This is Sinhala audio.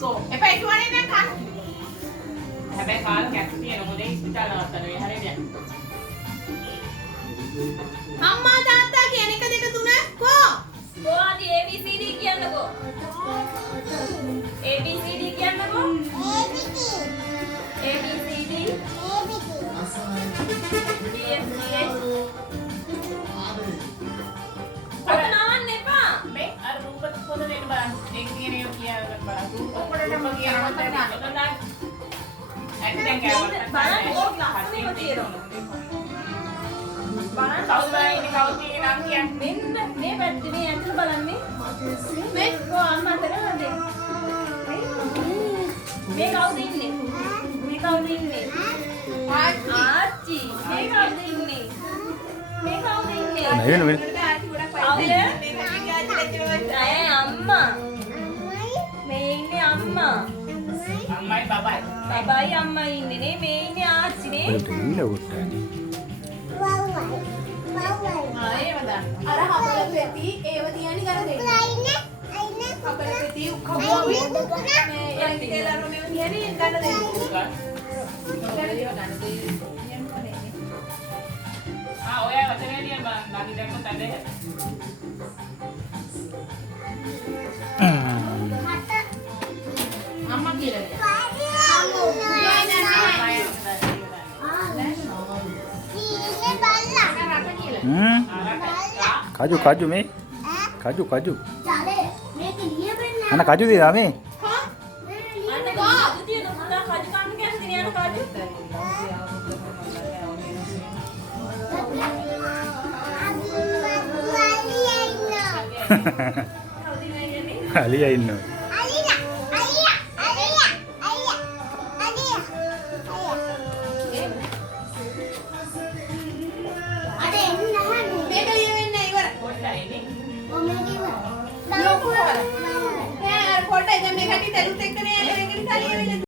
කෝ. එපා ඉතුවනේ නම් කන්න. හැබැයි කාල කැක්ස් තියෙන මොකද ඉස්පිතාල නවත්තන වේ හරියට. අම්මා තාත්තා කියන 1 2 3 කෝ. කෝ ආදි ABCD කියන්නකෝ. ABCD කියන්නකෝ. ABCD ඔතනවන්න එපා. මේ අර රූප පොත දෙන්න බලන්න. ඒක කියන එක කියන්න බලන්න. රූප පොතටම කියනවා තමයි. ඇත්තෙන් බලන්න ඕක ලස්සනම තියෙනවා. බලන්න කවුරුයි ඉන්නේ කවුද කියන නම් කියන්නේ. මෙන්න මේ පැත්තේ මේ ඇතුළ බලන්නේ. මේ කෝ අම්මා කරනද? මේ කවුද ඉන්නේ? මේ කවුද ඉන්නේ? ආච්චි. මේ කවුද ඉන්නේ? මේ කවුද ඉන්නේ? නේද මේ අය අම්මා. මේ ඉන්නේ අම්මා. අම්මයි බබයි. බබයි අම්මයි ඉන්නේ නේ. මේ ඉන්නේ ආච්චි නේ. වලට ඉන්න උට්ටානේ ඒව දාන්න. අර හපල පෙති ඒව තියන්නේ ගන්න දෙන්න. හපල පෙති කවුරුයි මේ යන්නේ කියලා රෝමේ තියන්නේ ගන්න දෙන්න. ඔය වචනේ දිහා බලන්න. නදි දැම්මත් ඇද. අම්මා කියලා කජු කජු මේ කජු කජු අන්න කජු දිලා මේ අන්න කජු තියෙන පුතා කජු කන්න කැමති නේ අන්න කජු. අලියා ඉන්නවා මේක ලියවෙන්නේ ඉවර. පොඩ්ඩයි නේ. ලොකු. නෑ අර පොඩ්ඩයි දැන් මේ කටි තලුත් එක්කනේ යන්නේ. ඒක නිසා ලියවෙන්නේ